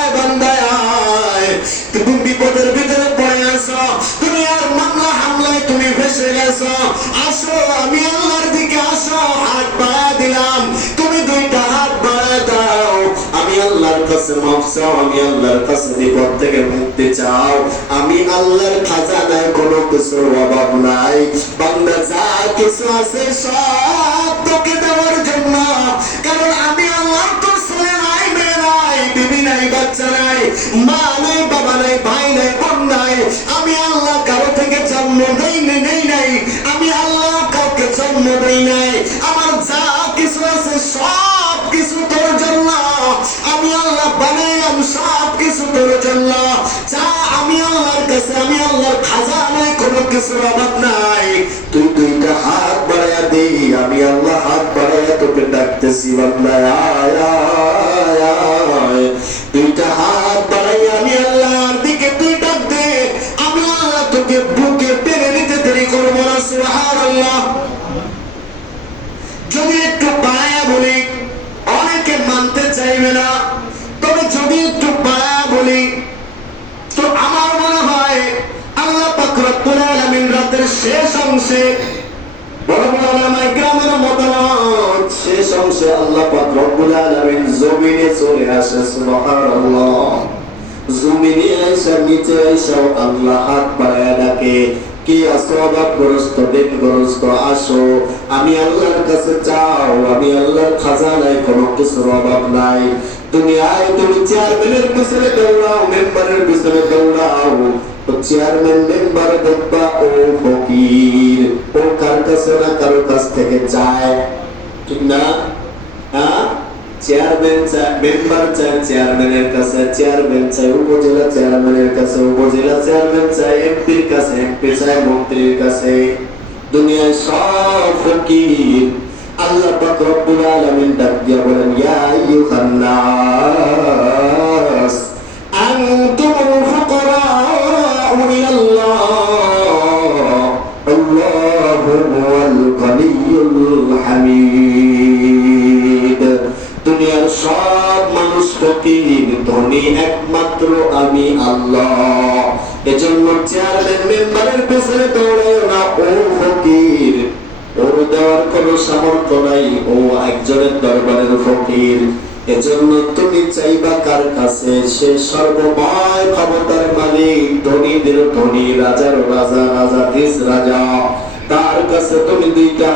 আয় বান্দা আয়। তুমি বিপদের ভিতরে পড়ে আছো। তুমি আর মামলা হামলায় তুমি ফেসে গেছো। আসো, আমি আল্লাহর দিকে আসো। হাত দিলাম। তুমি দুইটা হাত বাড়া দাও। আমি আল্লাহর কাছে মাফ চাও। আমি আল্লাহর কাছে বিপদ থেকে মুক্তি চাও। আমি আল্লাহর খাজানায় কোনো কিছুর অভাব নাই। বান্দা, যা কিছু আছে সব তোকে দেওয়ার জন্য। কারণ আমি মা নাই, বাবা নাই, ভাই নাই, বোন নাই। আমি আল্লাহ কারও থেকে জন্ম নেই নেই নেই। আমি আল্লাহ কাউকে জন্ম দেই নাই। আমার যা কিছু আছে, সব কিছু তোর জন্য। আমি আল্লাহ বানাইলাম, সব কিছু তোর জন্য। যা আমি আল্লাহর কাছে, আমি আল্লাহর খাজানায় কোনো কিছুর অভাব নাই। তুই দুইটা হাত বাড়াইয়া দে, আমি আল্লাহ হাত বাড়াইয়া তোকে ডাকতেছি আয় আয় আয়। দুইটা হাত সুবহানাল্লাহ যদি একটু বাড়ায়া বলি, অনেকে মানতে চাইবে না, তবে যদি একটু বাড়ায়া বলি, তো আমার মনে হয় আল্লাহ পাক রব্বুল আলামিন রাতের শেষ অংশে আল্লাহ চলে আসে আল্লাহ কি আসো অভাবগ্রস্ত দিনগ্রস্ত আসো? আমি আল্লাহর কাছে চাও, আমি আল্লাহর খাজানায় কোনো কিছুর অভাব নাই। দুনিয়ায় তুমি চেয়ারম্যানের পিছনে দৌড়াও, মেম্বারের পিছনে দৌড়াও। চেয়ারম্যান, মেম্বার দেখবা ও ফকির, ও কার কাছে না কারও কাছ থেকে চায়? ঠিক না? চেয়ারম্যান চায় মেম্বার চায় চেয়ারম্যানের কাছে চেয়ারম্যান চায় উপজেলা চেয়ারম্যানের কাছে উপজেলা চেয়ারম্যান চায় এমপির কাছে এমপি চায় মন্ত্রীর কাছে দুনিয়ায় সব ফকির আল্লাহ পাক রব্বুল আলামিন ডাক দিয়া বলেন ইয়া আইয়ুহান নাস আনতুমুল ফুকারাউ ইলাল্লাহ আল্লাহু হুয়াল গনিয়্যুল হামিদ দুনিয়ার সব মানুষ ফকির, ধনী একমাত্র আমি আল্লাহ। এজন্য চেয়ারম্যান মেম্বারের পেছনে দৌড়ায় না, ও ফকির। ওর দেওয়ার সামর্থ্য নাই, ও একজনের দরবারের ফকির। এজন্য তুমি চাইবা কার কাছে? সে সর্বময় ক্ষমতার মালিক, ধনীদের ধনী, রাজার রাজা রাজা রাজা। তার কাছে তুমি দুইটা